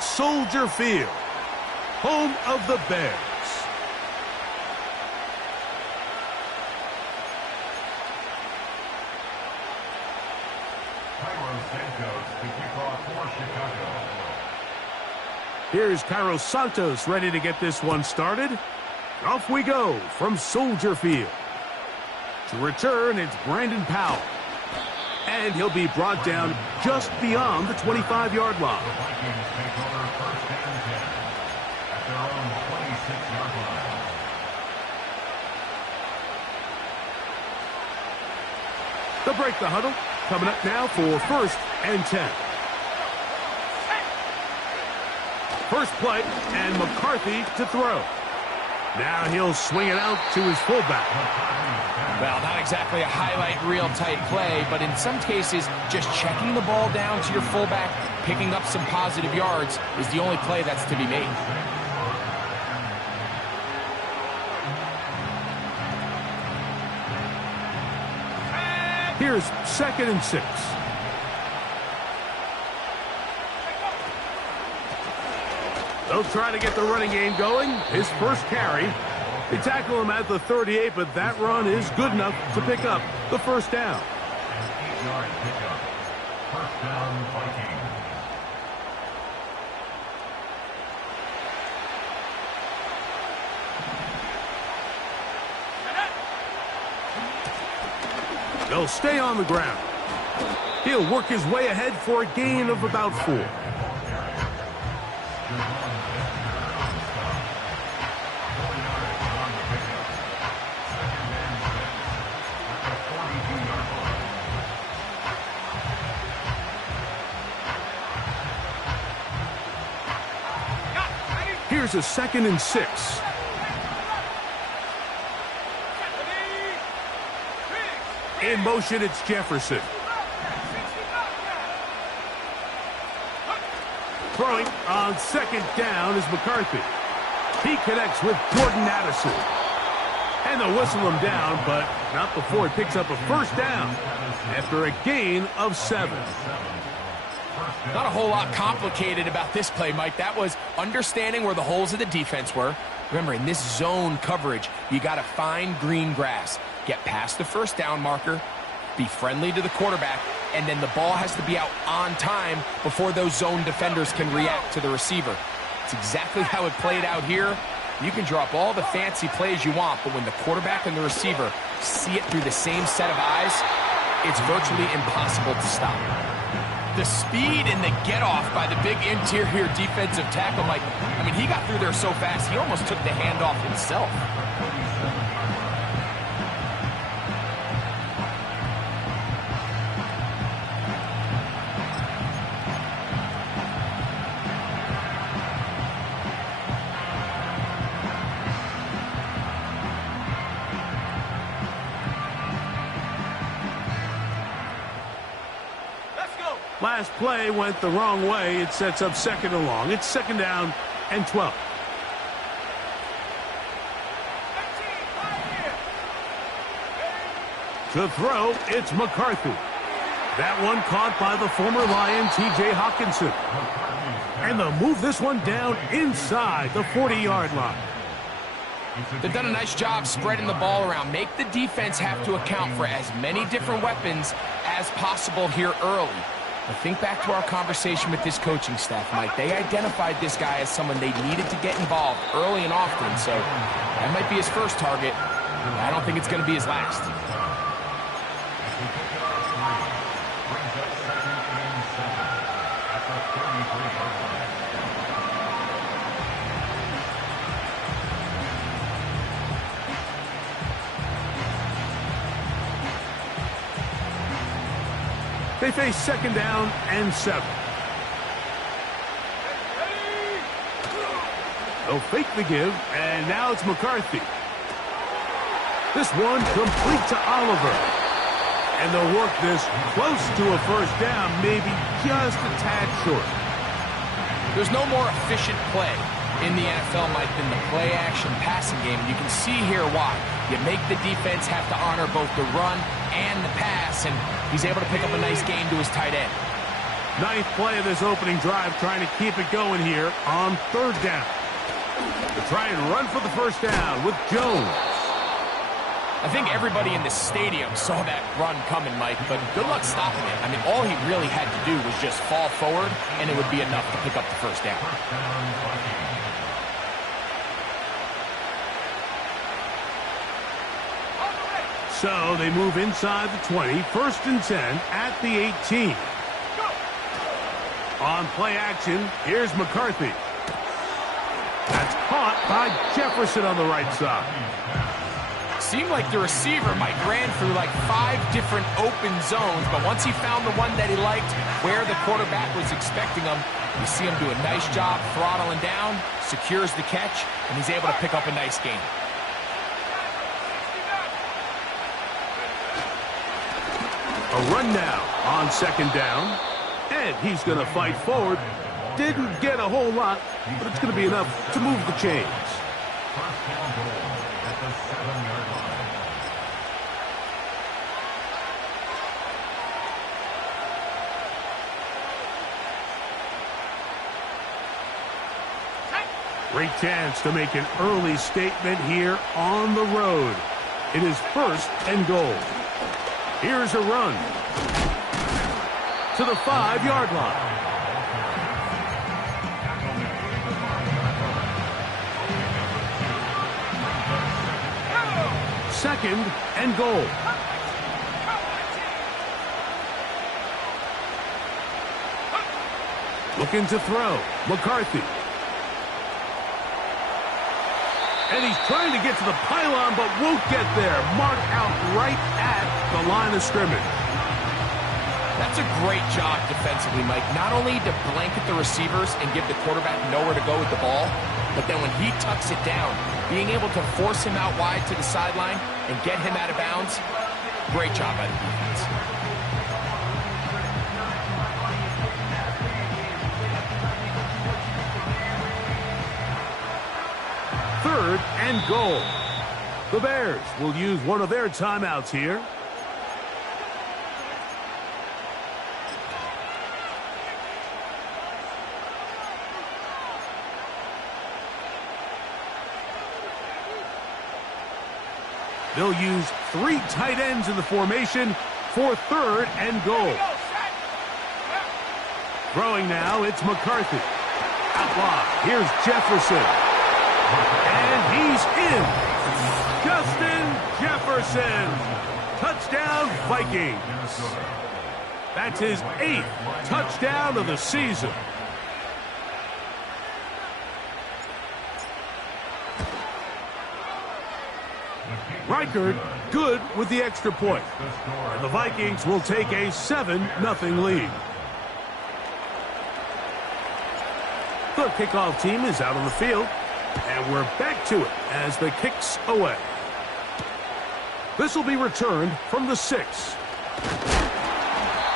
Soldier Field, home of the Bears. Here's Cairo Santos ready to get this one started. Off we go from Soldier Field. To return, it's Brandon Powell. And he'll be brought down just beyond the 25-yard line. They'll break the huddle. Coming up now for 1st and 10. First play, and McCarthy to throw. Now he'll swing it out to his fullback. Well, not exactly a highlight reel type play, but in some cases, just checking the ball down to your fullback, picking up some positive yards is the only play that's to be made. Here's 2nd and 6. They'll try to get the running game going. His first carry. They tackle him at the 38, but that run is good enough to pick up the first down. 8-yard pickup. First down, Vikings. They'll stay on the ground. He'll work his way ahead for a gain of about 4. Here's a 2nd and 6. In motion, it's Jefferson. Throwing on 2nd down is McCarthy. He connects with Jordan Addison. And they'll whistle him down, but not before he picks up a first down after a gain of 7. Not a whole lot complicated about this play, Mike. That was understanding where the holes of the defense were. Remember, in this zone coverage, you got to find green grass. Get past the first down marker, be friendly to the quarterback, and then the ball has to be out on time before those zone defenders can react to the receiver. It's exactly how it played out here. You can drop all the fancy plays you want, but when the quarterback and the receiver see it through the same set of eyes, it's virtually impossible to stop. The speed and the get-off by the big interior defensive tackle, Mike. I mean, he got through there so fast, he almost took the handoff himself. Last play went the wrong way. It sets up 2nd and long. It's 2nd down and 12. To throw, it's McCarthy. That one caught by the former Lion, T.J. Hawkinson. And they'll move this one down inside the 40-yard line. They've done a nice job spreading the ball around. Make the defense have to account for as many different weapons as possible here early. But think back to our conversation with this coaching staff, Mike. They identified this guy as someone they needed to get involved early and often, so that might be his first target. I don't think it's going to be his last. They face 2nd down and 7. They'll fake the give, and now it's McCarthy. This one complete to Oliver. And they'll work this close to a first down, maybe just a tad short. There's no more efficient play in the NFL, Mike, than the play-action passing game. And you can see here why. You make the defense have to honor both the run and the pass, and he's able to pick up a nice gain to his tight end. Ninth play of this opening drive, trying to keep it going here on third down. They try and run for the first down with Jones. I think everybody in the stadium saw that run coming, Mike, but good luck stopping it. I mean, all he really had to do was just fall forward, and it would be enough to pick up the first down. So they move inside the 20, first and 10 at the 18. On play action, here's McCarthy. That's caught by Jefferson on the right side. Seemed like the receiver, Mike, ran through like 5 different open zones, but once he found the one that he liked, where the quarterback was expecting him, you see him do a nice job throttling down, secures the catch, and he's able to pick up a nice gain. A run now on second down, and he's going to fight forward. Didn't get a whole lot, but it's going to be enough to move the chains. First down goal at the 7-yard line. Great chance to make an early statement here on the road. It is first and goal. Here's a run to the 5-yard line. Second and goal. Looking to throw. McCarthy. And he's trying to get to the pylon, but won't get there. Marked out right at the line of scrimmage. That's a great job defensively, Mike. Not only to blanket the receivers and give the quarterback nowhere to go with the ball, but then when he tucks it down, being able to force him out wide to the sideline and get him out of bounds, great job by the defense. Third and goal. The Bears will use one of their timeouts here. They'll use 3 tight ends in the formation for third and goal. Throwing now, it's McCarthy. Out wide, here's Jefferson. And he's in. Justin Jefferson. Touchdown, Vikings. That's his 8th touchdown of the season. Reichard good with the extra point. And the Vikings will take a 7-0 lead. The kickoff team is out on the field. And we're back to it as the kick's away. This will be returned from the 6.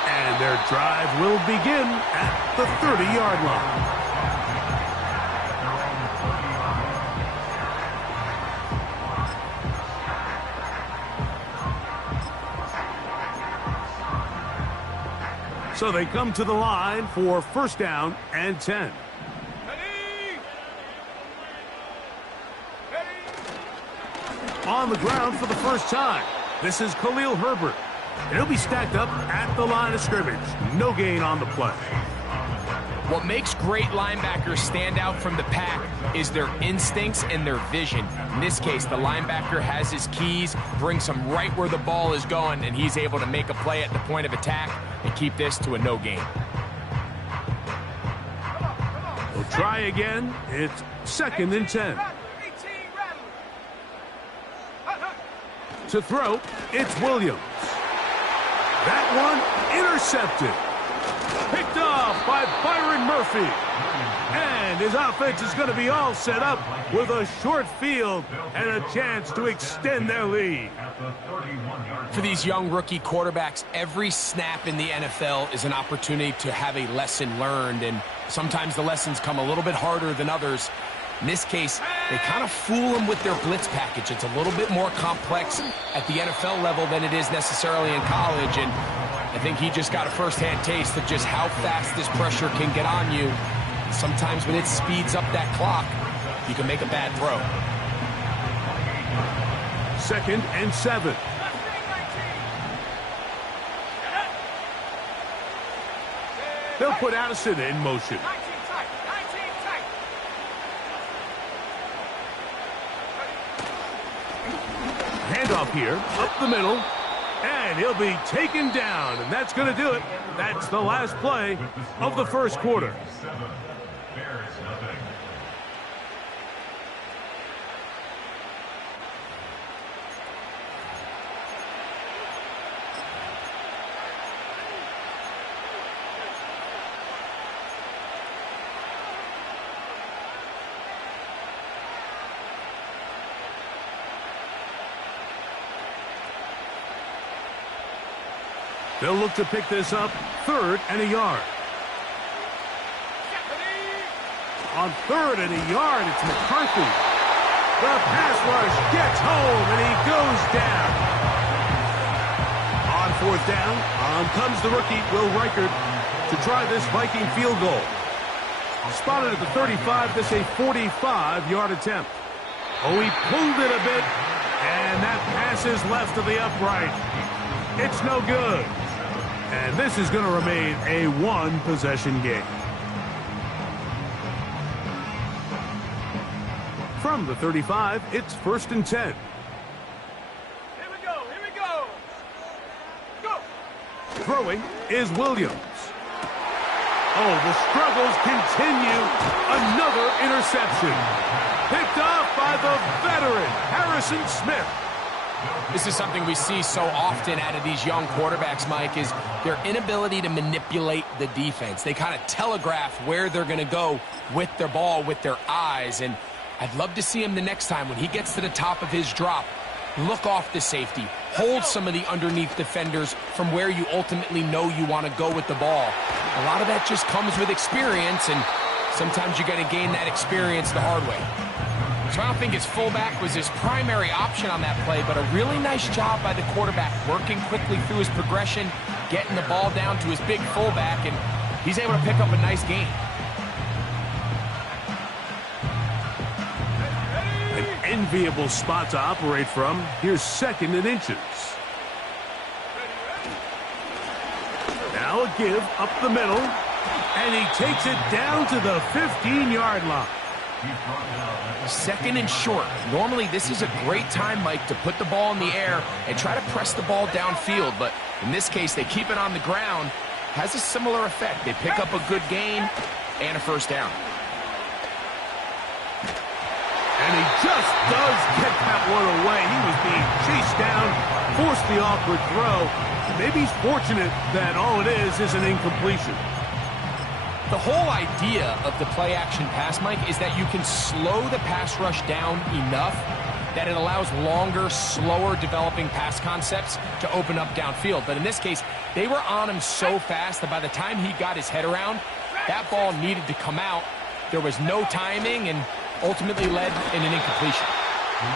And their drive will begin at the 30-yard line. So they come to the line for first down and 10. On the ground for the first time. This is Khalil Herbert. And he'll be stacked up at the line of scrimmage. No gain on the play. What makes great linebackers stand out from the pack is their instincts and their vision. In this case, the linebacker has his keys, brings him right where the ball is going, and he's able to make a play at the point of attack and keep this to a no gain. We'll try again. It's second and 10. To throw, it's Williams. That one intercepted. Picked off by Byron Murphy. And his offense is going to be all set up with a short field and a chance to extend their lead. For these young rookie quarterbacks, every snap in the NFL is an opportunity to have a lesson learned, and sometimes the lessons come a little bit harder than others. In this case, they kind of fool them with their blitz package. It's a little bit more complex at the NFL level than it is necessarily in college, and I think he just got a first-hand taste of just how fast this pressure can get on you. Sometimes when it speeds up that clock, you can make a bad throw. 2nd and 7. They'll put Addison in motion. Handoff here, up the middle, and he'll be taken down, and that's going to do it. That's the last play of the first quarter. They'll look to pick this up, 3rd and a yard. On 3rd and a yard, it's McCarthy. The pass rush gets home, and he goes down. On 4th down, on comes the rookie, Will Reichert, to try this Viking field goal. Spotted at the 35, this a 45-yard attempt. Oh, he pulled it a bit, and that pass is left to the upright. It's no good. And this is going to remain a one-possession game. From the 35, it's 1st and 10. Here we go, Go! Throwing is Williams. Oh, the struggles continue. Another interception. Picked off by the veteran, Harrison Smith. This is something we see so often out of these young quarterbacks, Mike, is their inability to manipulate the defense. They kind of telegraph where they're going to go with their ball, with their eyes. And I'd love to see him the next time when he gets to the top of his drop. Look off the safety. Hold some of the underneath defenders from where you ultimately know you want to go with the ball. A lot of that just comes with experience, and sometimes you got to gain that experience the hard way. So I don't think his fullback was his primary option on that play, but a really nice job by the quarterback working quickly through his progression, getting the ball down to his big fullback, and he's able to pick up a nice gain. An enviable spot to operate from. Here's 2nd and inches. Now a give up the middle, and he takes it down to the 15-yard line. 2nd and short. Normally, this is a great time, Mike, to put the ball in the air and try to press the ball downfield. But in this case, they keep it on the ground. Has a similar effect. They pick up a good gain and a first down. And he just does get that one away. He was being chased down, forced the awkward throw. Maybe he's fortunate that all it is an incompletion. The whole idea of the play-action pass, Mike, is that you can slow the pass rush down enough that it allows longer, slower developing pass concepts to open up downfield. But in this case, they were on him so fast that by the time he got his head around, that ball needed to come out. There was no timing and ultimately led in an incompletion.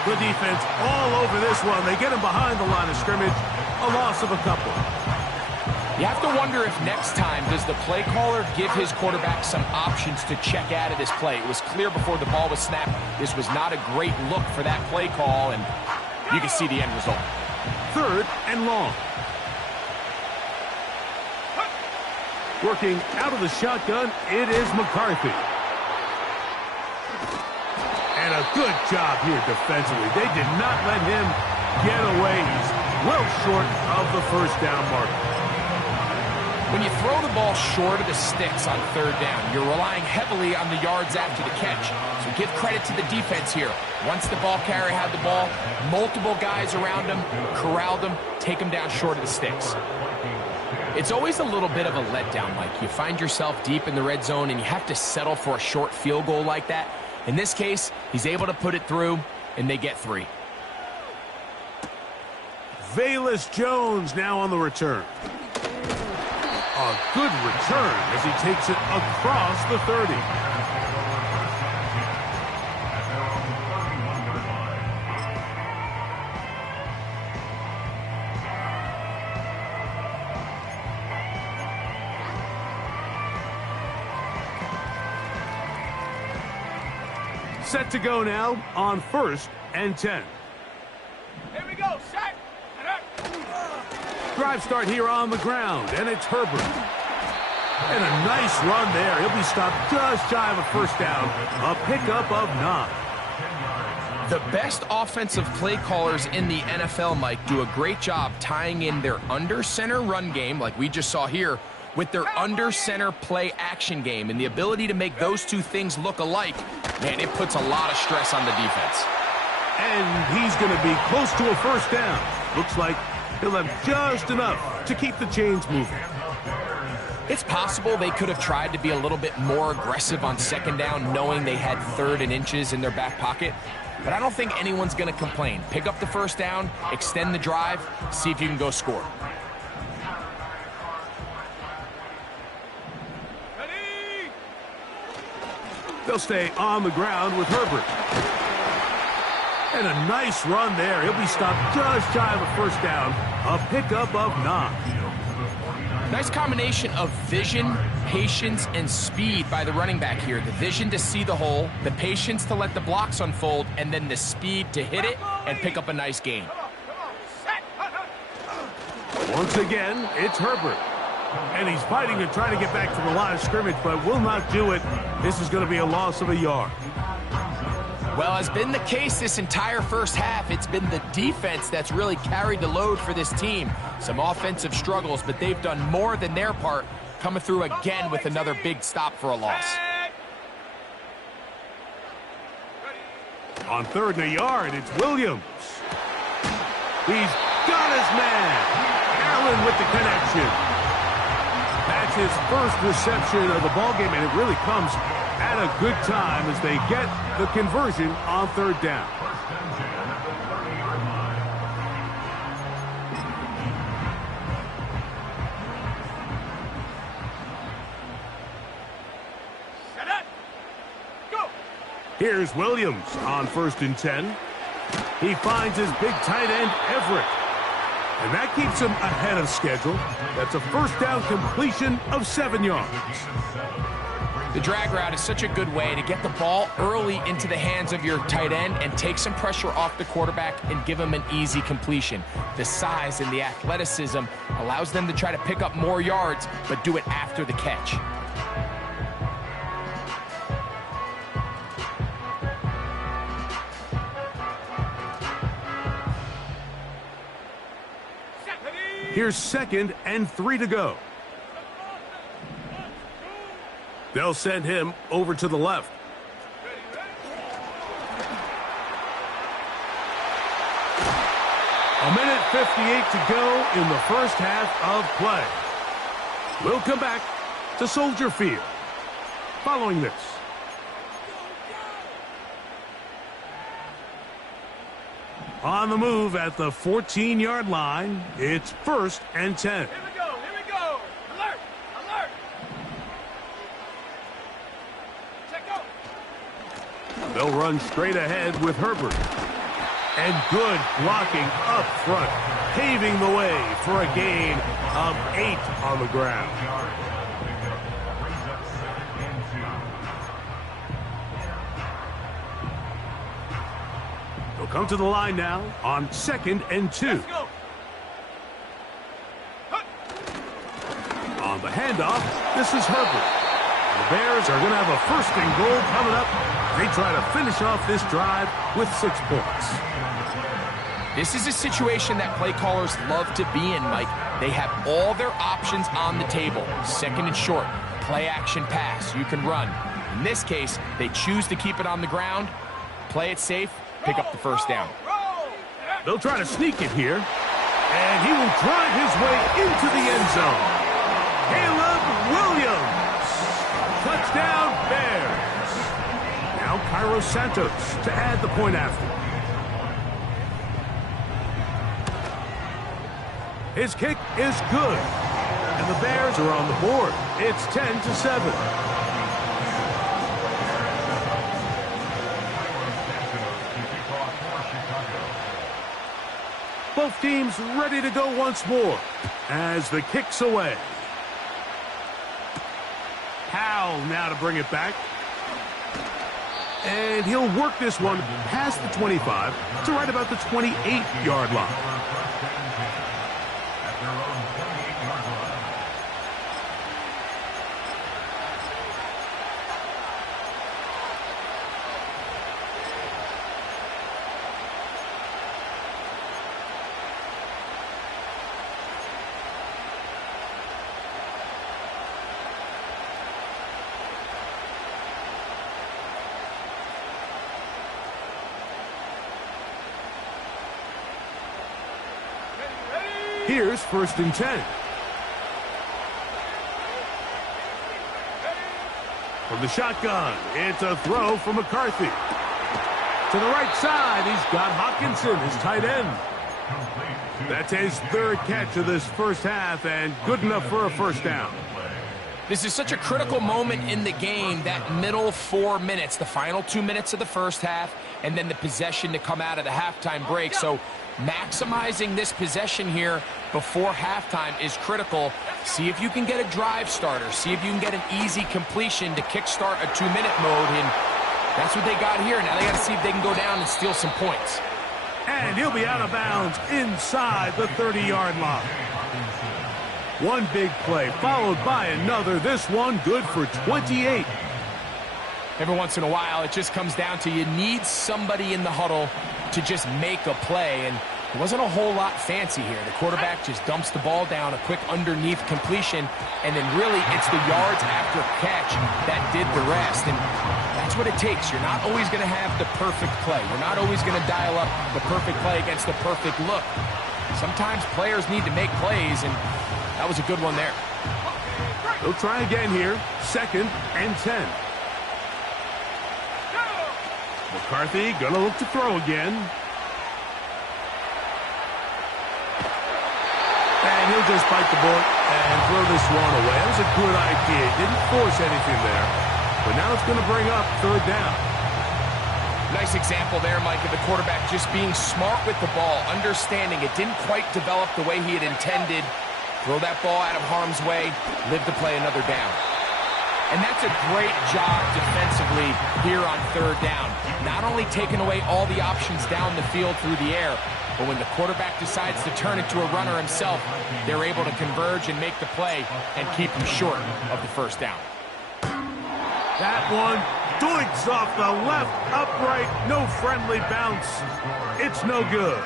Good defense all over this one. They get him behind the line of scrimmage. A loss of a couple. You have to wonder if next time does the play caller give his quarterback some options to check out of this play. It was clear before the ball was snapped. This was not a great look for that play call, and you can see the end result. 3rd and long. Working out of the shotgun, it is McCarthy. And a good job here defensively. They did not let him get away. He's well short of the first down marker. When you throw the ball short of the sticks on 3rd down, you're relying heavily on the yards after the catch. So give credit to the defense here. Once the ball carrier had the ball, multiple guys around him, corralled him, take him down short of the sticks. It's always a little bit of a letdown, Mike. You find yourself deep in the red zone and you have to settle for a short field goal like that. In this case, he's able to put it through, and they get 3. Velus Jones now on the return. A good return as he takes it across the 30. Set to go now on 1st and 10. Here we go. Set. Drive start here on the ground, and it's Herbert. And a nice run there. He'll be stopped just shy of a first down. A pickup of 9. The best offensive play callers in the NFL, Mike, do a great job tying in their under-center run game, like we just saw here, with their under-center play action game. And the ability to make those two things look alike, man, it puts a lot of stress on the defense. And he's going to be close to a first down. Looks like he'll have just enough to keep the chains moving. It's possible they could have tried to be a little bit more aggressive on second down, knowing they had 3rd and inches in their back pocket. But I don't think anyone's going to complain. Pick up the first down, extend the drive, see if you can go score. Ready? They'll stay on the ground with Herbert. And a nice run there. He'll be stopped just shy of a first down. A pickup of 9. Nice combination of vision, patience, and speed by the running back here. The vision to see the hole, the patience to let the blocks unfold, and then the speed to hit it and pick up a nice gain. Once again, it's Herbert. And he's fighting to try to get back to the line of scrimmage, but will not do it. This is going to be a loss of a yard. Well, as been the case this entire first half, it's been the defense that's really carried the load for this team. Some offensive struggles, but they've done more than their part, coming through again with another big stop for a loss. On 3rd and a yard, it's Williams. He's got his man. Allen with the connection. That's his first reception of the ballgame, and it really comes at a good time as they get the conversion on 3rd down. Set up. Go. Here's Williams on 1st and 10. He finds his big tight end, Everett. And that keeps him ahead of schedule. That's a first down completion of 7 yards. The drag route is such a good way to get the ball early into the hands of your tight end and take some pressure off the quarterback and give him an easy completion. The size and the athleticism allows them to try to pick up more yards, but do it after the catch. Here's 2nd and 3 to go. They'll send him over to the left. A minute 58 to go in the first half of play. We'll come back to Soldier Field following this. On the move at the 14-yard line, it's 1st and 10. Here we go. Here we go. Alert. Alert. Check go. They'll run straight ahead with Herbert. And good blocking up front, paving the way for a gain of 8 on the ground. They'll come to the line now on 2nd and 2. Let's go. On the handoff, this is Herbert. The Bears are going to have a 1st and goal coming up. They try to finish off this drive with 6 points. This is a situation that play callers love to be in, Mike. They have all their options on the table. 2nd and short, play action pass, you can run. In this case, they choose to keep it on the ground, play it safe, pick up the first down. They'll try to sneak it here. And he will drive his way into the end zone. Caleb Williams. Touchdown, Bears. Now Cairo Santos to add the point after. His kick is good. And the Bears are on the board. It's 10-7. Both teams ready to go once more as the kick's away. Howell now to bring it back. And he'll work this one past the 25 to right about the 28-yard line. At their own 28-yard line. Here's 1st and 10. From the shotgun, it's a throw from McCarthy. To the right side, he's got Hockenson, his tight end. That's his 3rd catch of this first half, and good enough for a first down. This is such a critical moment in the game, that middle 4 minutes, the final 2 minutes of the first half, and then the possession to come out of the halftime break. So maximizing this possession here before halftime is critical. See if you can get a drive starter. See if you can get an easy completion to kickstart a 2-minute mode, and that's what they got here. Now they got to see if they can go down and steal some points. And he'll be out of bounds inside the 30-yard line. One big play followed by another. This one good for 28. Every once in a while, it just comes down to you need somebody in the huddle to just make a play, and it wasn't a whole lot fancy here. The quarterback just dumps the ball down, a quick underneath completion, and then really it's the yards after catch that did the rest, and that's what it takes. You're not always going to have the perfect play. You're not always going to dial up the perfect play against the perfect look. Sometimes players need to make plays, and that was a good one there. They'll try again here. 2nd and 10. McCarthy gonna look to throw again. And he'll just bite the bullet and throw this one away. That was a good idea. Didn't force anything there. But now it's gonna bring up 3rd down. Nice example there, Mike, of the quarterback just being smart with the ball, understanding it didn't quite develop the way he had intended. Throw that ball out of harm's way, live to play another down. And that's a great job defensively here on 3rd down. Not only taking away all the options down the field through the air, but when the quarterback decides to turn into a runner himself, they're able to converge and make the play and keep him short of the first down. That one doinks off the left upright, no friendly bounce. It's no good.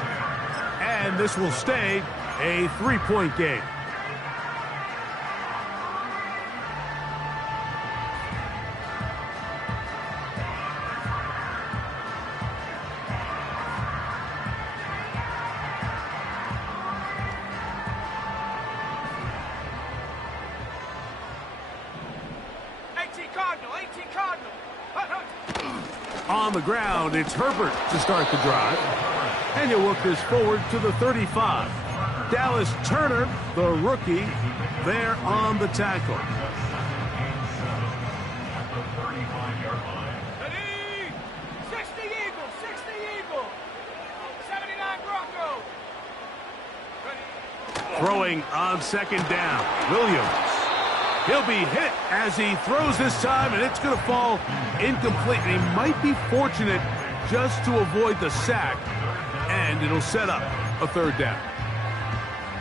And this will stay a 3-point game. On the ground, it's Herbert to start the drive. And he'll work this forward to the 35. Dallas Turner, the rookie, there on the tackle. Ready? 60 Eagle, 60 Eagle. 79 Bronco. Ready? Throwing on 2nd down, Williams. He'll be hit as he throws this time, and it's going to fall incomplete. And he might be fortunate just to avoid the sack, and it'll set up a 3rd down.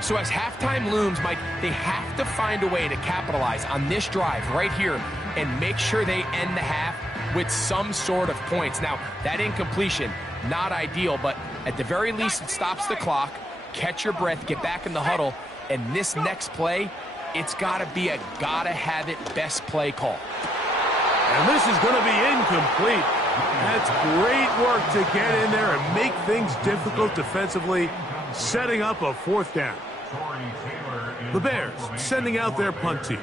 So as halftime looms, Mike, they have to find a way to capitalize on this drive right here and make sure they end the half with some sort of points. Now, that incompletion, not ideal, but at the very least it stops the clock. Catch your breath, get back in the huddle, and this next play, it's got to be a gotta-have-it best play call. And this is going to be incomplete. That's great work to get in there and make things difficult defensively, setting up a 4th down. The Bears sending out their punt team.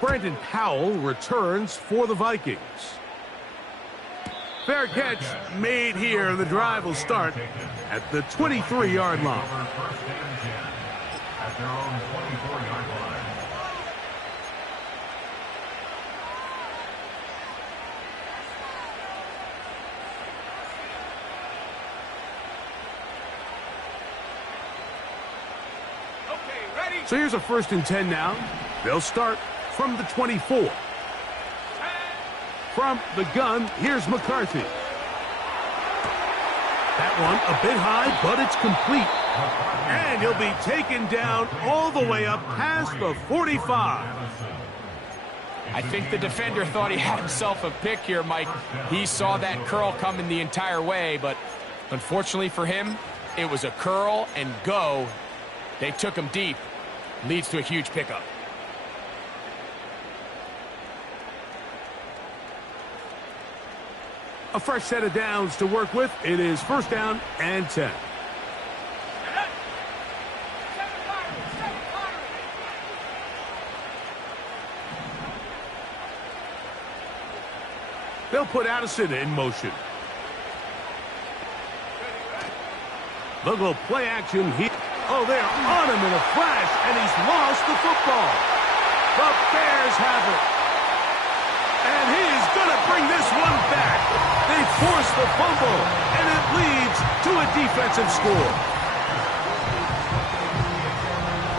Brandon Powell returns for the Vikings. Fair catch made here. The drive will start at the 23-yard line. At their own 24-yard line. So here's a 1st and 10 now. They'll start from the 24. From the gun, here's McCarthy. That one a bit high, but it's complete. And he'll be taken down all the way up past the 45. I think the defender thought he had himself a pick here, Mike. He saw that curl coming the entire way, but unfortunately for him, it was a curl and go. They took him deep. Leads to a huge pickup. A fresh set of downs to work with. It is first down and 10. They'll put Addison in motion. They'll go play action here. Oh, they're on him in a flash, and he's lost the football. The Bears have it. And he's going to bring this one back. They force the fumble, and it leads to a defensive score.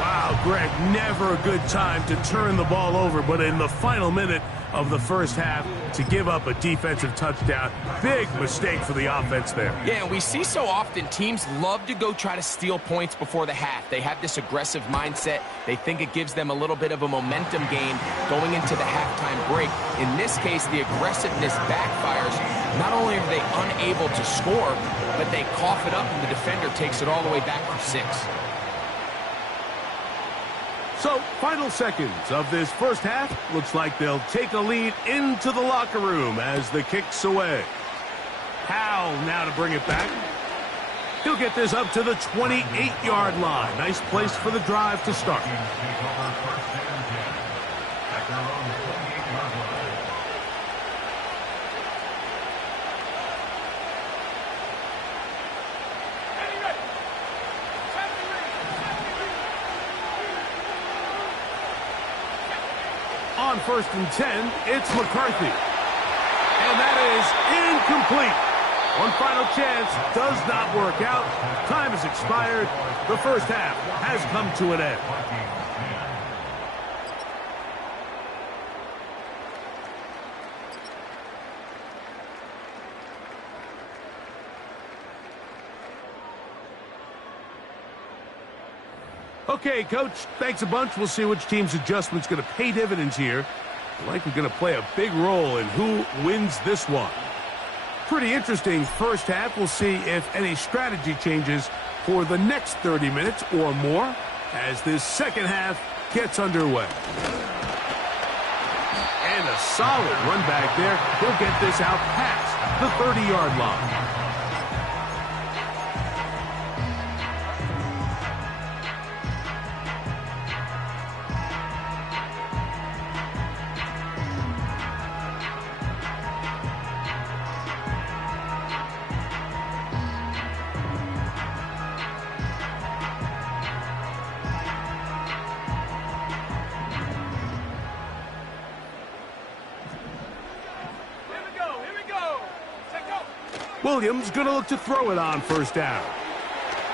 Wow, Greg, never a good time to turn the ball over, but in the final minute of the first half, to give up a defensive touchdown, big mistake for the offense there. Yeah, and we see so often teams love to go try to steal points before the half. They have this aggressive mindset. They think it gives them a little bit of a momentum gain going into the halftime break. In this case, the aggressiveness backfires. Not only are they unable to score, but they cough it up and the defender takes it all the way back for 6. So, final seconds of this first half. Looks like they'll take a lead into the locker room as the kick's away. Howell now to bring it back. He'll get this up to the 28-yard line. Nice place for the drive to start. On first and 10, it's McCarthy. And that is incomplete. One final chance does not work out. Time has expired. The first half has come to an end. Okay, Coach, thanks a bunch. We'll see which team's adjustment's going to pay dividends here. Likely going to play a big role in who wins this one. Pretty interesting first half. We'll see if any strategy changes for the next 30 minutes or more as this second half gets underway. And a solid run back there. He'll get this out past the 30-yard line. Williams going to look to throw it on first down.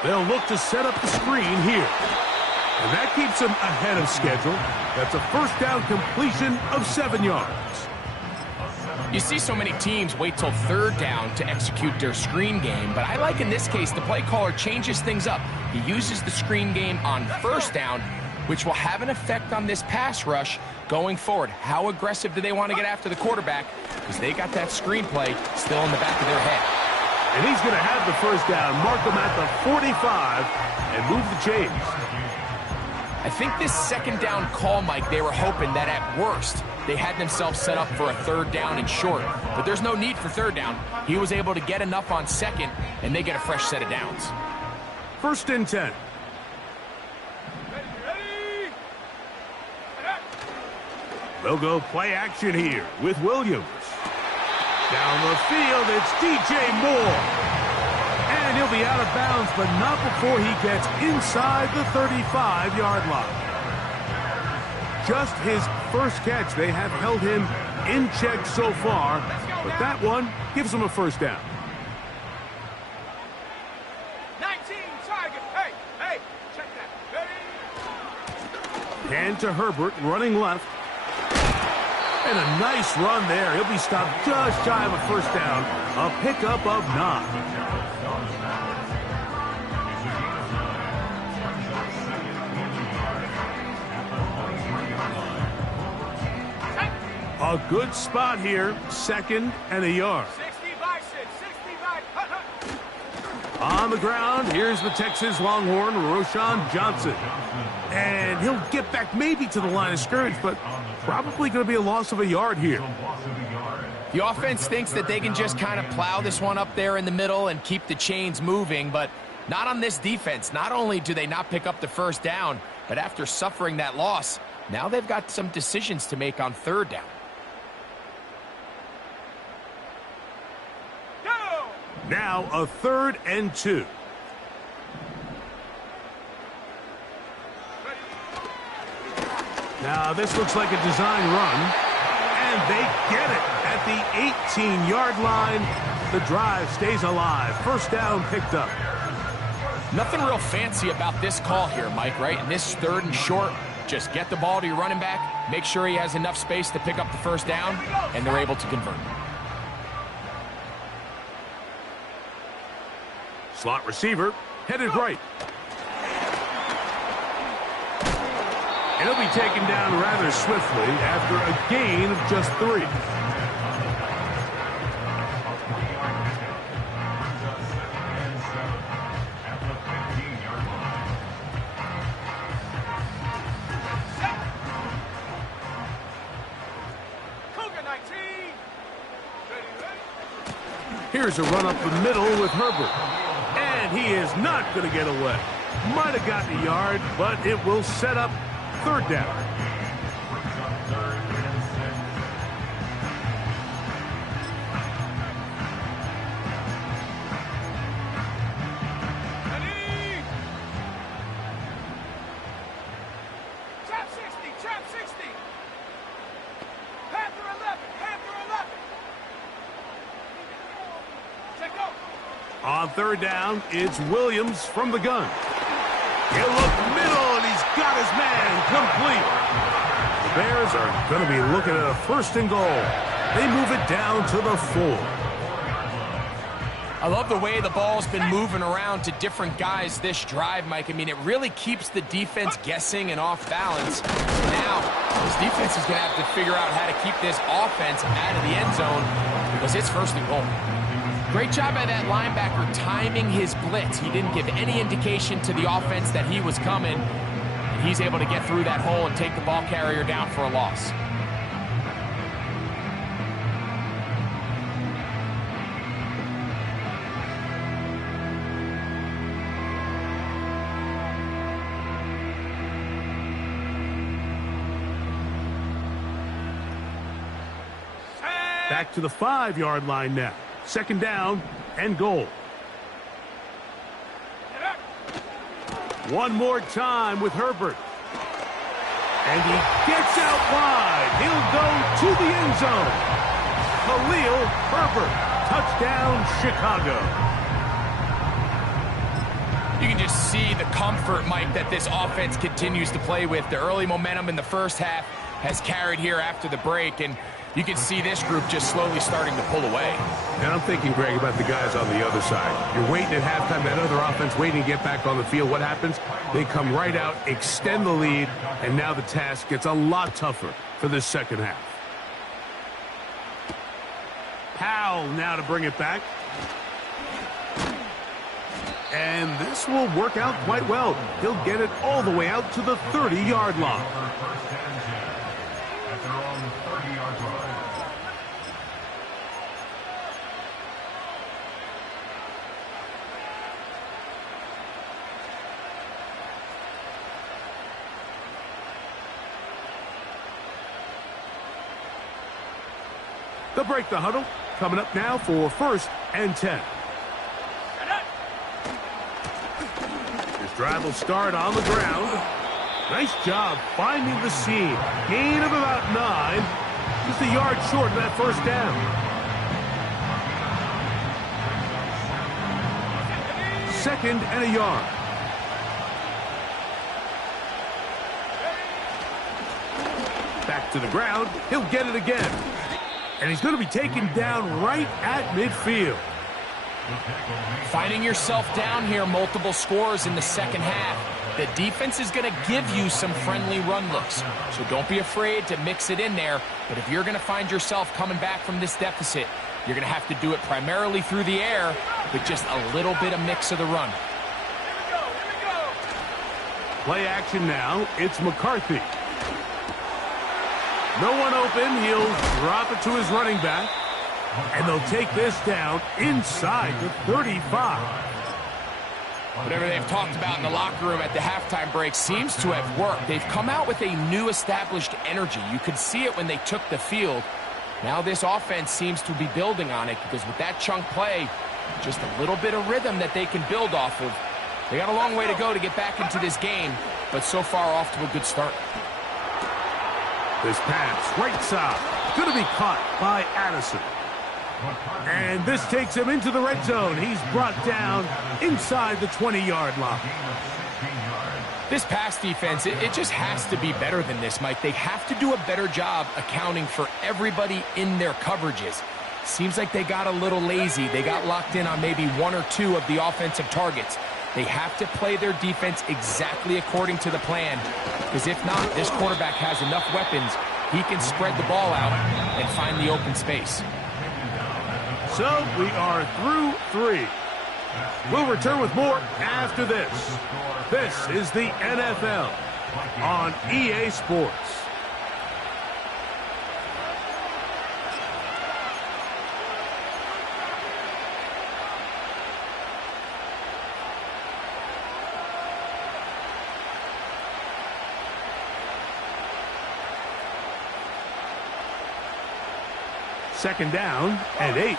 They'll look to set up the screen here. And that keeps them ahead of schedule. That's a first down completion of 7 yards. You see so many teams wait till third down to execute their screen game, but I like in this case the play caller changes things up. He uses the screen game on first down, which will have an effect on this pass rush going forward. How aggressive do they want to get after the quarterback? Because they got that screen play still in the back of their head. And he's going to have the first down, mark them at the 45, and move the chains. I think this second down call, Mike, they were hoping that at worst they had themselves set up for a third down and short. But there's no need for third down. He was able to get enough on second, and they get a fresh set of downs. First and 10. They'll go play action here with Williams. Down the field, it's DJ Moore. And he'll be out of bounds, but not before he gets inside the 35-yard line. Just his first catch. They have held him in check so far, but that one gives him a first down. 19, target. Hey, check that. Ready? Hand to Herbert, running left. And a nice run there. He'll be stopped just shy of a first down. A pickup of 9. A good spot here. 2nd and a yard. 60 by 6, 60 by... Hut, hut. On the ground, here's the Texas Longhorn, Roschon Johnson. And he'll get back maybe to the line of scrimmage, but probably going to be a loss of a yard here. The offense thinks that they can just kind of plow this one up there in the middle and keep the chains moving, but not on this defense. Not only do they not pick up the first down, but after suffering that loss, now they've got some decisions to make on 3rd down. Now a 3rd and 2. Now this looks like a design run, and they get it at the 18-yard line. The drive stays alive. First down picked up. Nothing real fancy about this call here, Mike, right? In this 3rd and short, just get the ball to your running back, make sure he has enough space to pick up the first down, and they're able to convert. Slot receiver, headed right. And he'll be taken down rather swiftly after a gain of just 3. Here's a run up the middle with Herbert. And he is not going to get away. Might have gotten a yard, but it will set up 3rd down. Trap 60, trap 60. Panther 11, Panther 11. Check go. On 3rd down, it's Williams from the gun. He'll look middle, and he's got his man complete. The Bears are going to be looking at a 1st and goal. They move it down to the 4. I love the way the ball's been moving around to different guys this drive, Mike. I mean, it really keeps the defense guessing and off balance. Now, this defense is going to have to figure out how to keep this offense out of the end zone because it's 1st and goal. Great job by that linebacker timing his blitz. He didn't give any indication to the offense that he was coming. And he's able to get through that hole and take the ball carrier down for a loss. Back to the 5-yard line now. 2nd down and goal. One more time with Herbert. And he gets out wide. He'll go to the end zone. Khalil Herbert. Touchdown, Chicago. You can just see the comfort, Mike, that this offense continues to play with. The early momentum in the first half has carried here after the break, and you can see this group just slowly starting to pull away. And I'm thinking, Greg, about the guys on the other side. You're waiting at halftime, that other offense waiting to get back on the field. What happens? They come right out, extend the lead, and now the task gets a lot tougher for this second half. Powell now to bring it back. And this will work out quite well. He'll get it all the way out to the 30-yard line. They'll break the huddle. Coming up now for 1st and 10. This drive will start on the ground. Nice job finding the seam. Gain of about 9. Just a yard short of that first down. Second and a yard. Back To the ground. He'll get it again. And he's going to be taken down right at midfield. Finding yourself down here, multiple scores in the second half. The defense is going to give you some friendly run looks. So don't be afraid to mix it in there. But if you're going to find yourself coming back from this deficit, you're going to have to do it primarily through the air with just a little bit of mix of the run. Play action now. It's McCarthy. No one open. He'll drop it to his running back. And they'll take this down inside the 35. Whatever they've talked about in the locker room at the halftime break seems to have worked. They've come out with a new established energy. You could see it when they took the field. Now this offense seems to be building on it because with that chunk play, just a little bit of rhythm that they can build off of. They got a long way to go to get back into this game, but so far off to a good start. This pass, right side, going to be caught by Addison. And this takes him into the red zone. He's brought down inside the 20-yard line. This pass defense, it just has to be better than this, Mike. They have to do a better job accounting for everybody in their coverages. Seems like they got a little lazy. They got locked in on maybe one or two of the offensive targets. They have to play their defense exactly according to the plan, because if not, this quarterback has enough weapons. He can spread the ball out and find the open space. So we are through 3. We'll return with more after this. This is the NFL on EA Sports. Second down and 8.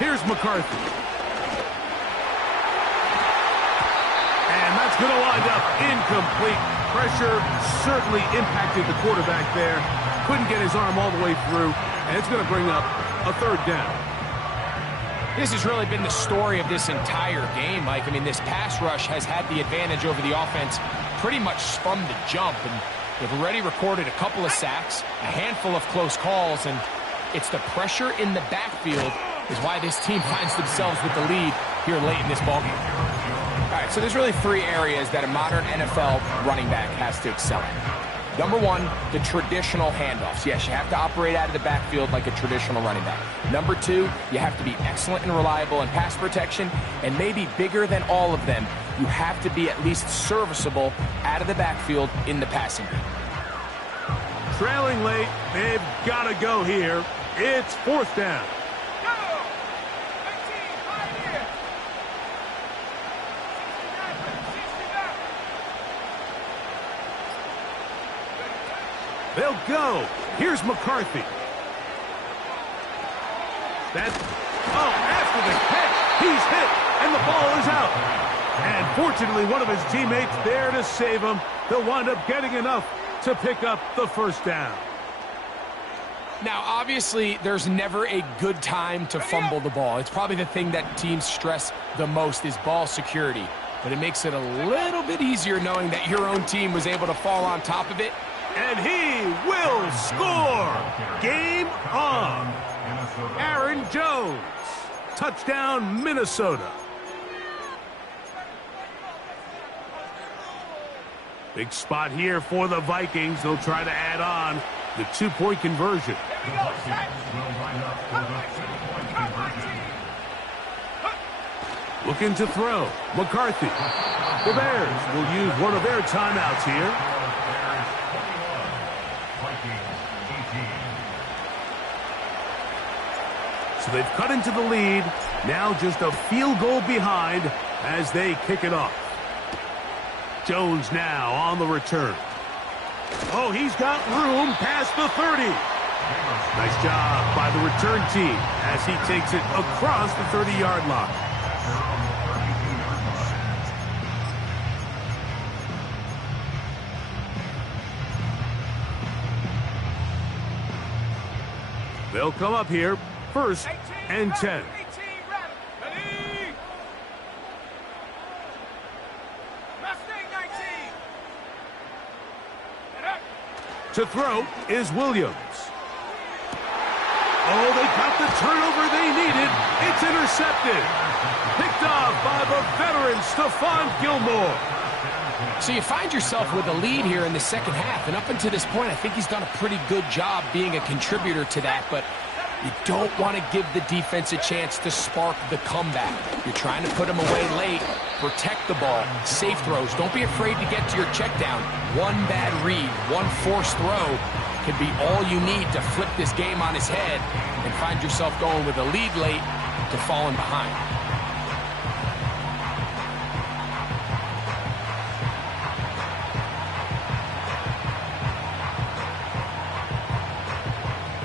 Here's McCarthy. And that's going to wind up incomplete. Pressure certainly impacted the quarterback there. Couldn't get his arm all the way through. And it's going to bring up a third down. This has really been the story of this entire game, Mike. I mean, this pass rush has had the advantage over the offense pretty much from the jump. And they've already recorded a couple of sacks, a handful of close calls, and it's the pressure in the backfield is why this team finds themselves with the lead here late in this ballgame. All right, so there's really 3 areas that a modern NFL running back has to excel at. Number 1, the traditional handoffs. Yes, you have to operate out of the backfield like a traditional running back. Number 2, you have to be excellent and reliable in pass protection, and maybe bigger than all of them, you have to be at least serviceable out of the backfield in the passing game. Trailing late, they've got to go here. It's 4th down. They'll go. Here's McCarthy. After the catch, he's hit, and the ball is out. And fortunately, one of his teammates there to save him. They'll wind up getting enough to pick up the first down. Now, obviously, there's never a good time to fumble the ball. It's probably the thing that teams stress the most is ball security. But it makes it a little bit easier knowing that your own team was able to fall on top of it. And he will score. Game on. Aaron Jones. Touchdown, Minnesota. Big spot here for the Vikings. They'll try to add on the 2-point conversion. Looking to throw. McCarthy. The Bears will use one of their timeouts here. So they've cut into the lead. Now just a field goal behind as they kick it off. Jones now on the return. Oh, he's got room past the 30. Nice job by the return team as he takes it across the 30-yard line. They'll come up here, 1st and 10. Mustang 19. To throw is Williams. Oh, they got the turnover they needed. It's intercepted. Picked off by the veteran Stephon Gilmore. So you find yourself with a lead here in the second half, and up until this point, I think he's done a pretty good job being a contributor to that, but you don't want to give the defense a chance to spark the comeback. You're trying to put him away late, protect the ball, safe throws. Don't be afraid to get to your check down. One bad read, one forced throw could be all you need to flip this game on his head and find yourself going with a lead late to falling behind.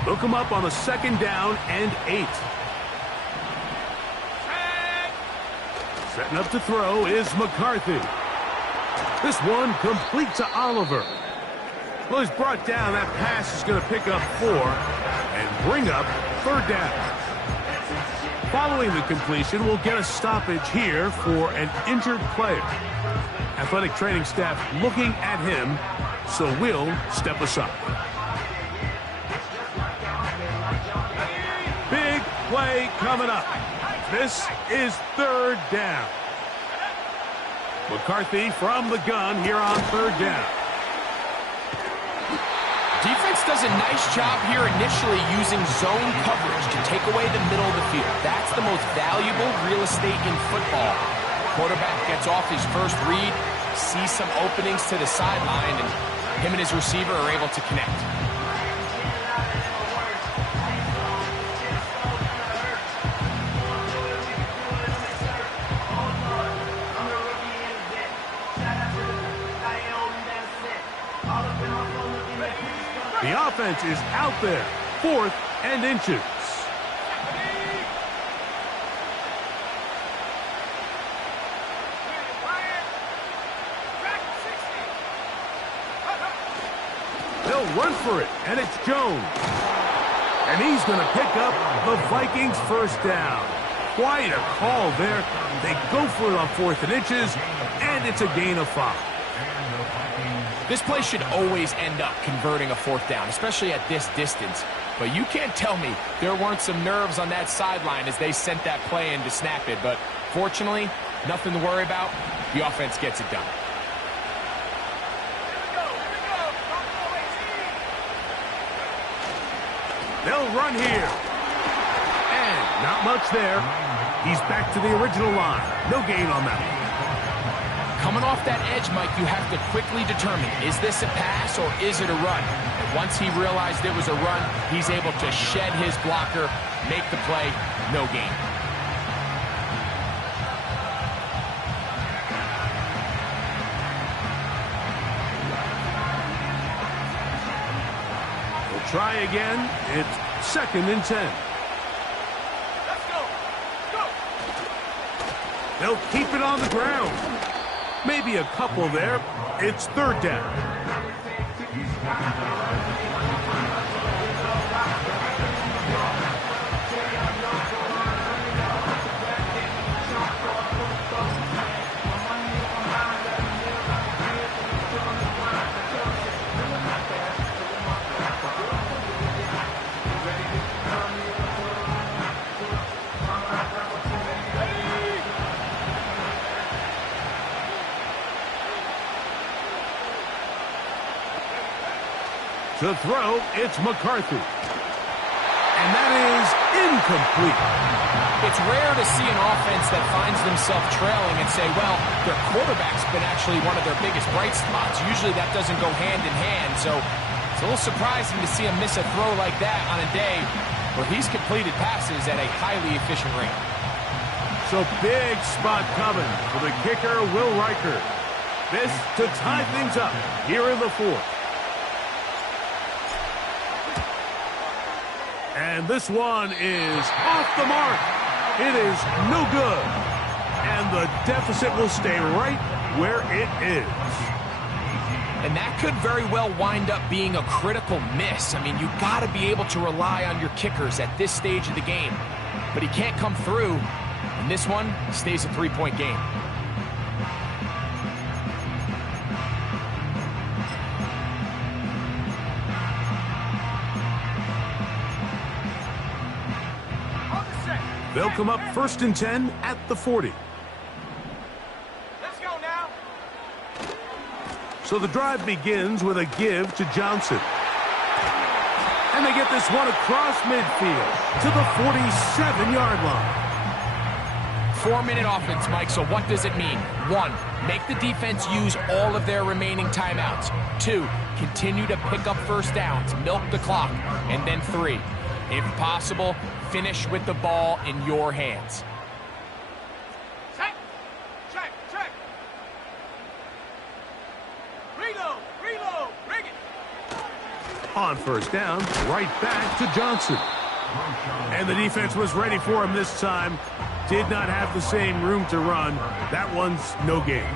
Look him up on a 2nd down and 8. Setting up to throw is McCarthy. This one complete to Oliver. Well, he's brought down. That pass is going to pick up 4 and bring up 3rd down. Following the completion, we'll get a stoppage here for an injured player. Athletic training staff looking at him, so we'll step aside. Big play coming up. This is 3rd down. McCarthy from the gun here on 3rd down. Defense does a nice job here initially using zone coverage to take away the middle of the field. That's the most valuable real estate in football. Quarterback gets off his first read, sees some openings to the sideline, and him and his receiver are able to connect. The offense is out there. 4th and inches. They'll run for it, and it's Jones. And he's going to pick up the Vikings' 1st down. Quite a call there. They go for it on 4th and inches, and it's a gain of 5. This play should always end up converting a 4th down, especially at this distance. But you can't tell me there weren't some nerves on that sideline as they sent that play in to snap it. But fortunately, nothing to worry about. The offense gets it done. They'll run here. And not much there. He's back to the original line. No gain on that one. Coming off that edge, Mike, you have to quickly determine, is this a pass or is it a run? And once he realized it was a run, he's able to shed his blocker, make the play, no gain. We'll try again. It's 2nd and 10. Let's go. Go. They'll keep it on the ground. Maybe a couple there. It's 3rd down. To throw, it's McCarthy. And that is incomplete. It's rare to see an offense that finds themselves trailing and say, well, their quarterback's been actually one of their biggest bright spots. Usually that doesn't go hand in hand, so it's a little surprising to see him miss a throw like that on a day where he's completed passes at a highly efficient rate. So big spot coming for the kicker, Will Riker. This to tie things up here in the 4th. And this one is off the mark. It is no good. And the deficit will stay right where it is. And that could very well wind up being a critical miss. I mean, you got to be able to rely on your kickers at this stage of the game. But he can't come through. And this one stays a 3-point game. They'll come up 1st and 10 at the 40. Let's go now. So the drive begins with a give to Johnson. And they get this one across midfield to the 47-yard line. 4-minute offense, Mike, so what does it mean? 1, make the defense use all of their remaining timeouts. 2, continue to pick up first downs, milk the clock. And then 3, if possible, finish with the ball in your hands. Check. Check. Check. Reload. Reload. Bring it. On first down, right back to Johnson. And the defense was ready for him this time. Did not have the same room to run. That one's no gain.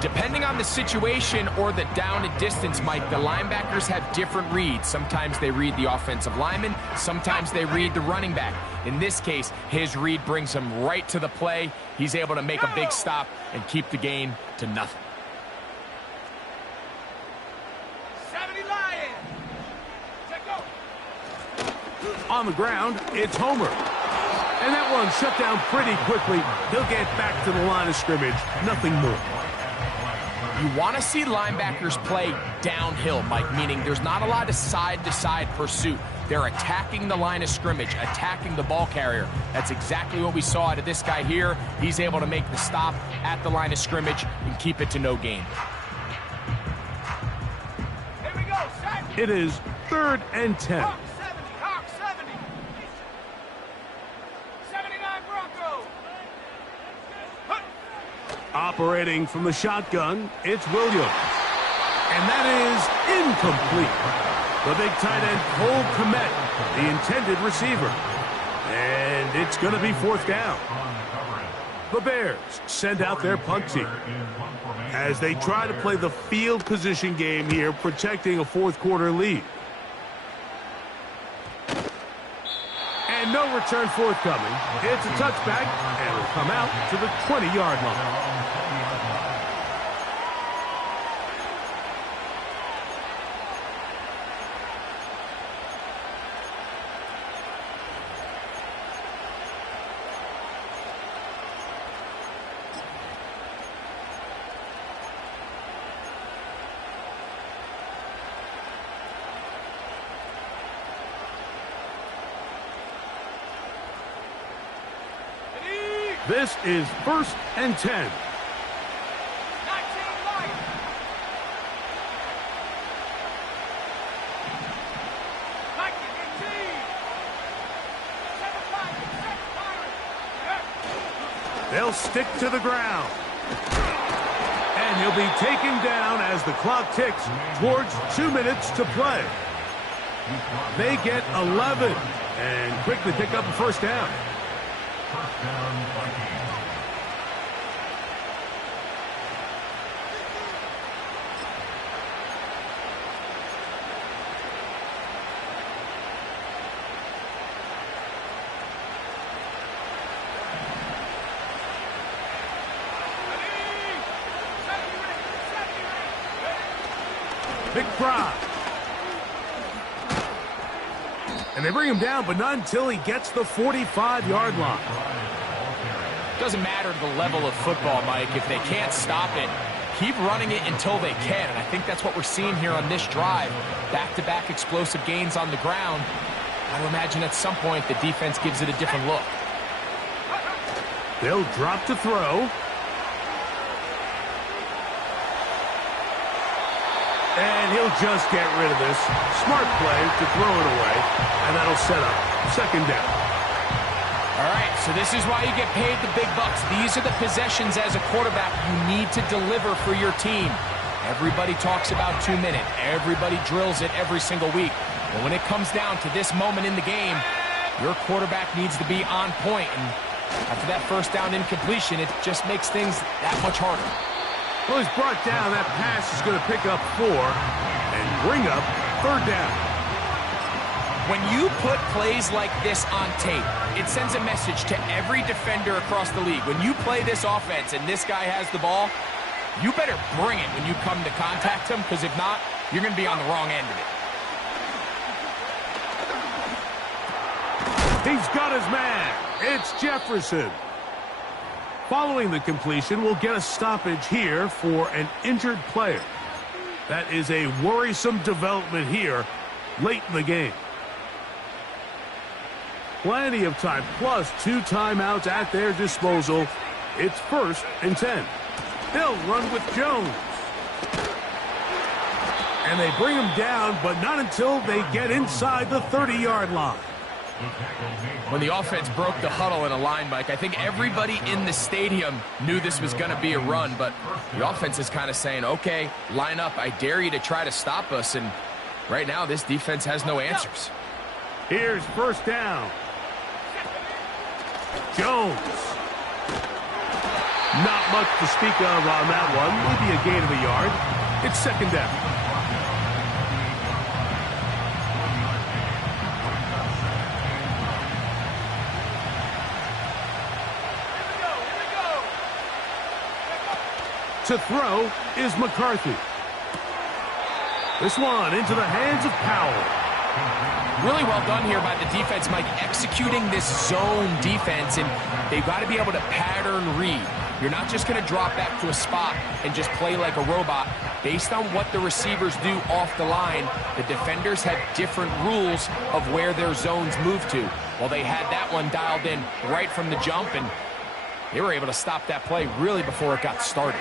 Depending on the situation or the down and distance, Mike, the linebackers have different reads. Sometimes they read the offensive lineman. Sometimes they read the running back. In this case, his read brings him right to the play. He's able to make a big stop and keep the gain to nothing. 70 Lions. Check go. On the ground, it's Homer. And that one shut down pretty quickly. He'll get back to the line of scrimmage. Nothing more. You want to see linebackers play downhill, Mike, meaning there's not a lot of side-to-side pursuit. They're attacking the line of scrimmage, attacking the ball carrier. That's exactly what we saw out of this guy here. He's able to make the stop at the line of scrimmage and keep it to no gain. Here we go. Set. It is 3rd and 10. Hawk 70. Hawk 70. 79 Broncos. Hut. Operating from the shotgun, it's Williams. And that is incomplete. The big tight end, Cole Kmet, the intended receiver. And it's going to be 4th down. The Bears send out their punt team as they try to play the field position game here, protecting a 4th quarter lead. And no return forthcoming. It's a touchback, and it'll come out to the 20-yard line. This is 1st and 10. 19 Lions. 19, 18. 7 Pirates. They'll stick to the ground. And he'll be taken down as the clock ticks towards 2 minutes to play. They get 11 and quickly pick up a 1st down. First down, Vikings. Big drive. And they bring him down, but not until he gets the 45-yard line. Doesn't matter the level of football, Mike. If they can't stop it, keep running it until they can. And I think that's what we're seeing here on this drive. Back-to-back explosive gains on the ground. I would imagine at some point the defense gives it a different look. They'll drop to throw. And he'll just get rid of this. Smart play to throw it away. And that'll set up 2nd down. All right, so this is why you get paid the big bucks. These are the possessions as a quarterback you need to deliver for your team. Everybody talks about 2 minutes. Everybody drills it every single week. But when it comes down to this moment in the game, your quarterback needs to be on point. And after that 1st down incompletion, it just makes things that much harder. Well, he's brought down. That pass is going to pick up 4 and bring up 3rd down. When you put plays like this on tape, it sends a message to every defender across the league. When you play this offense and this guy has the ball, you better bring it when you come to contact him, because if not, you're going to be on the wrong end of it. He's got his man. It's Jefferson. Following the completion, we'll get a stoppage here for an injured player. That is a worrisome development here late in the game. Plenty of time, plus 2 timeouts at their disposal. It's 1st and 10. They'll run with Jones. And they bring him down, but not until they get inside the 30-yard line. When the offense broke the huddle in a line, Mike, I think everybody in the stadium knew this was going to be a run, but the offense is kind of saying, okay, line up. I dare you to try to stop us, and right now this defense has no answers. Here's 1st down. Jones. Not much to speak of on that one. Maybe a gain of a yard. It's 2nd down. To throw is McCarthy. This one into the hands of Powell. Really well done here by the defense, Mike, executing this zone defense, and they've got to be able to pattern read. You're not just going to drop back to a spot and just play like a robot. Based on what the receivers do off the line, the defenders have different rules of where their zones move to. Well, they had that one dialed in right from the jump, and they were able to stop that play really before it got started.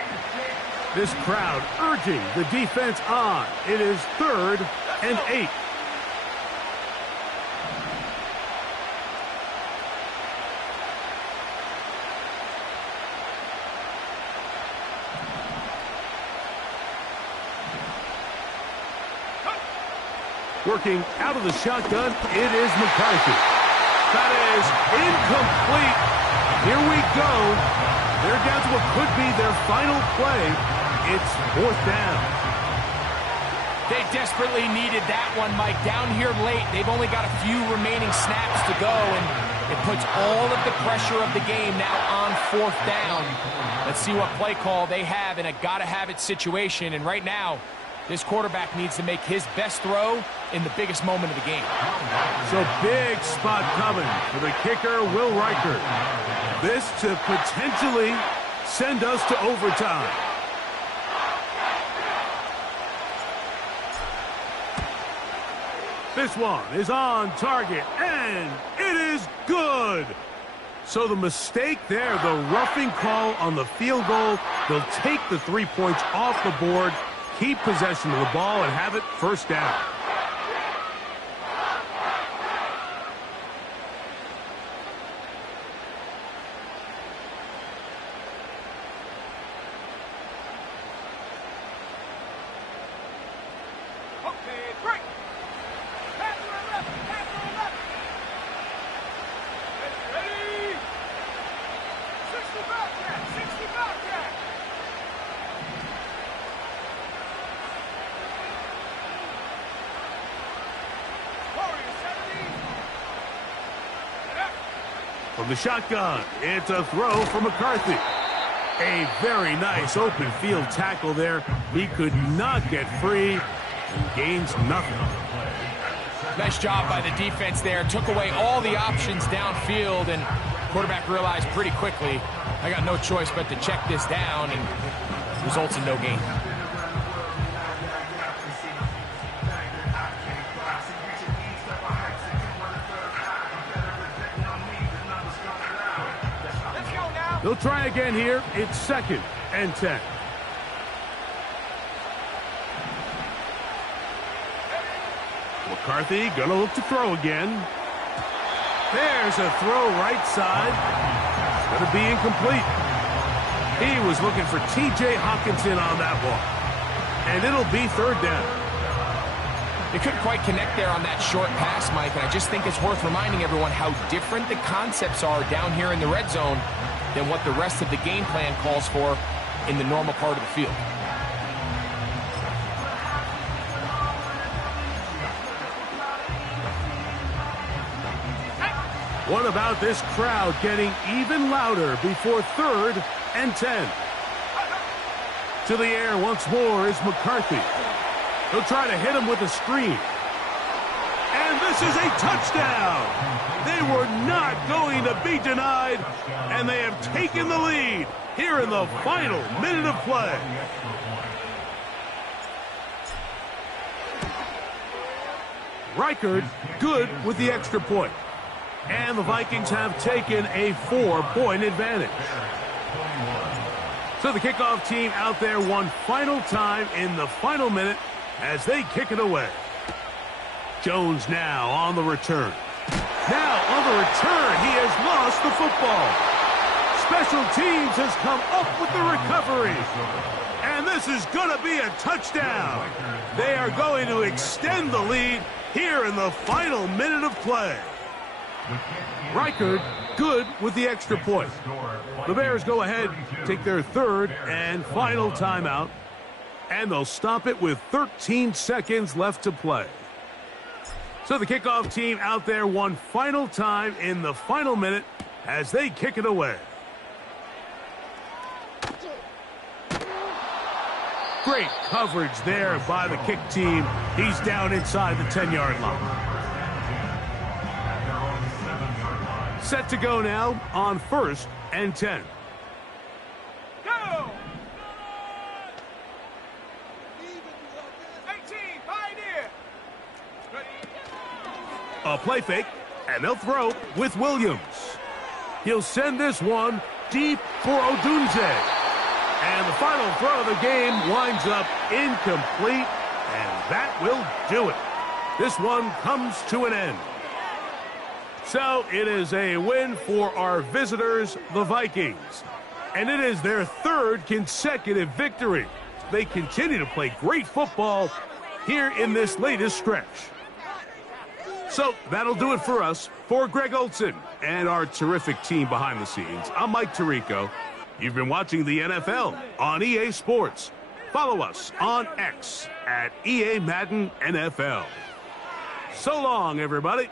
This crowd urging the defense on. It is 3rd and 8. Working out of the shotgun, it is McCarthy. That is incomplete. Here we go. They're down to what could be their final play. It's 4th down. They desperately needed that one, Mike. Down here late, they've only got a few remaining snaps to go, and it puts all of the pressure of the game now on 4th down. Let's see what play call they have in a gotta-have-it situation, and right now, this quarterback needs to make his best throw in the biggest moment of the game. So big spot coming for the kicker, Will Riker. This to potentially send us to overtime. This one is on target, and it is good. So the mistake there, the roughing call on the field goal, they'll take the 3 points off the board, keep possession of the ball, and have it 1st down. Okay, break. Pass to the left. Ready? 60 back jack. From the shotgun, it's a throw for McCarthy. A very nice open field tackle there. He could not get free and gains nothing. Nice job by the defense there. Took away all the options downfield, and quarterback realized pretty quickly, I got no choice but to check this down, and results in no gain. They'll try again here. It's 2nd and 10. McCarthy gonna look to throw again. There's a throw right side. It's gonna be incomplete. He was looking for T.J. Hockenson on that one. And it'll be 3rd down. They couldn't quite connect there on that short pass, Mike, and I just think it's worth reminding everyone how different the concepts are down here in the red zone than what the rest of the game plan calls for in the normal part of the field. What about this crowd getting even louder before 3rd and 10? To the air once more is McCarthy. He'll try to hit him with a screen. And this this is a touchdown. They were not going to be denied, and they have taken the lead here in the final minute of play. Reichard good with the extra point. And the Vikings have taken a 4-point advantage. So the kickoff team out there one final time in the final minute as they kick it away. Jones now on the return. Now on the return, he has lost the football. Special teams has come up with the recovery. And this is going to be a touchdown. They are going to extend the lead here in the final minute of play. Reichard good with the extra point. The Bears go ahead, take their third and final timeout, and they'll stop it with 13 seconds left to play. So the kickoff team out there one final time in the final minute as they kick it away. Great coverage there by the kick team. He's down inside the 10-yard line. Set to go now on 1st and 10. Go! 18, Pioneer! A play fake, and they'll throw with Williams. He'll send this one deep for Odunze. And the final throw of the game winds up incomplete, and that will do it. This one comes to an end. So it is a win for our visitors, the Vikings. And it is their third consecutive victory. They continue to play great football here in this latest stretch. So that'll do it for us. For Greg Olson and our terrific team behind the scenes, I'm Mike Tirico. You've been watching the NFL on EA Sports. Follow us on X at EA Madden NFL. So long, everybody.